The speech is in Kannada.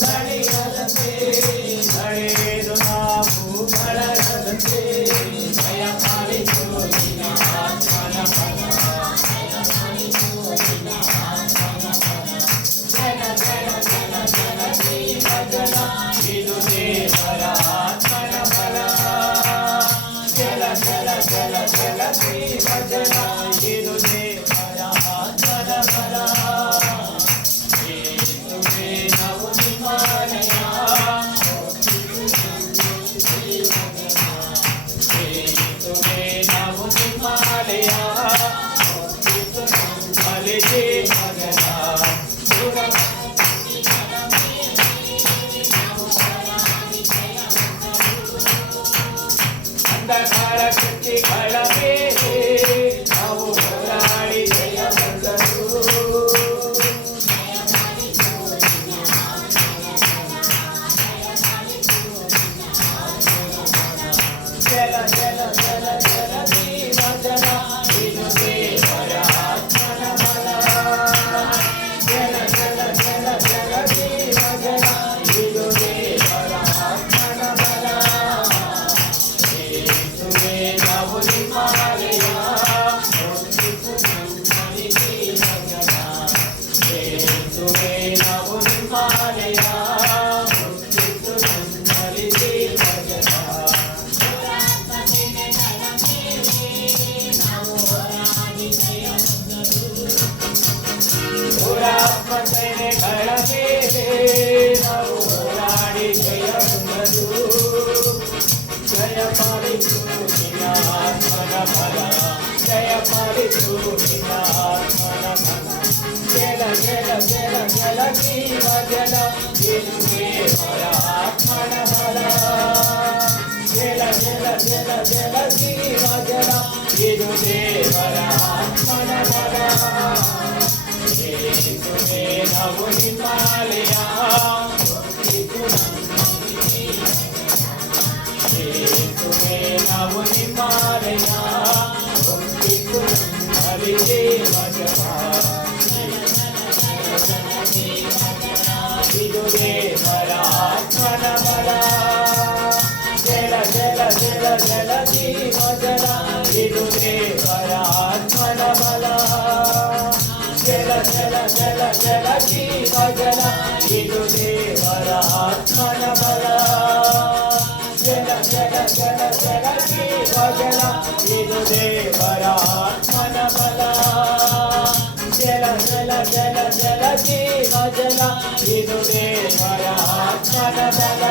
ದಣಿಯದಂತೆ ನಡೆದು ನಾವು ಬಳಗದಂತೆ ಜಯ ಪಾಲಿಸು ನಿನ್ನ ಆತ್ಮನ ಬಲ ಜನ ಜನ ಜನ ಜನ ಜೀವ ಜನ ಇದು ದೇವರ ಆತ್ಮನ ಬಲ ಜಲ ಜಲ ಜಲ ಜಲ ಜೀವ ಜನ ಇದು ದೇವರ ಆತ್ಮನ ಬಲ ಯೇಸುವೇ ನಾವು ನಿಮ್ಮನೆಯ ಯೇಸುವೇ ನಾವು ನಿಮ್ಮನೆಯ ಬಲಿ ಜೀವನ ಅಂಧಕಾರ ಶಕ್ತಿಗಳ ಮೇಲೆ ನಾವು ಹೋರಾಡಿ ಜಯ ಬಂದರು ಜಲ ಜಲ ಜಲ ಜಲ ಜೀವ ಜಲ ಇದು ದೇವರ ಆತ್ಮನ ಬಲ ಜಲ ಜಲ ಜಲ ಜಲ ಜೀವ ಜಲ ಇದು ದೇವರ ಆತ್ಮನ ಬಲ ಯೇಸುವೇ ನಾವು ನಿಮ್ಮನೆಯ ಯೇಸುವೇ ನಾವು ನಿಮ್ಮನೆಯ ದುರಾತ್ಮಸೇನೆಗಳ ಮೇಲೆ ನಾವು ಹೋರಾಡಿ ಜಯ ಹೊಂದಲು ಜಯ ಪಾಲಿಸು ನಿನ್ನ ಆತ್ಮನ ಬಲ ಜಯ ಪಾಲಿಸು ನಿನ್ನ ಆತ್ಮನ ಬಲ ಜಲ ಜಲ ಜಲ ಜಲ ಜೀವ ಜಲ ಇದು ದೇವರ ಆತ್ಮನ ಬಲ ಜಲ ಜಲ ಜಲ ಜಲ ಜೀವ ಜಲ ಇದು ದೇವರ ಆತ್ಮನ ಬಲ ಯೇಸುವೇ ನಾವು ನಿಮ್ಮನೆಯ ಯೇಸುವೇ ನಾವು ನಿಮ್ಮನೆಯ ಬಲಿ ಜೀವನ ಇದು ದೇವರ ಆತ್ಮನ ಬಲ ಜಲ ಜಲ ಜಲ ಜಲ ಜೀವ ಜಲ ಇದು ದೇವರ ಆತ್ಮನ ಬಲ ಜಲ ಜಲ ಜಲ ಜಲ ಜೀವ ಜಲ ಇದು ದೇವರ ಆತ್ಮನ ಬಲ ಜಲ ಜಲ ಜಲ ಜಲ ಜೀವ ಜಲ ಇದು ದೇವರ ಆತ್ಮನ ಬಲ ಜಲ ಜಲ ಜಲ ಜಲ ಜೀವ ಜಲ ಇದು ದೇವರ ಆತ್ಮನ ಬಲ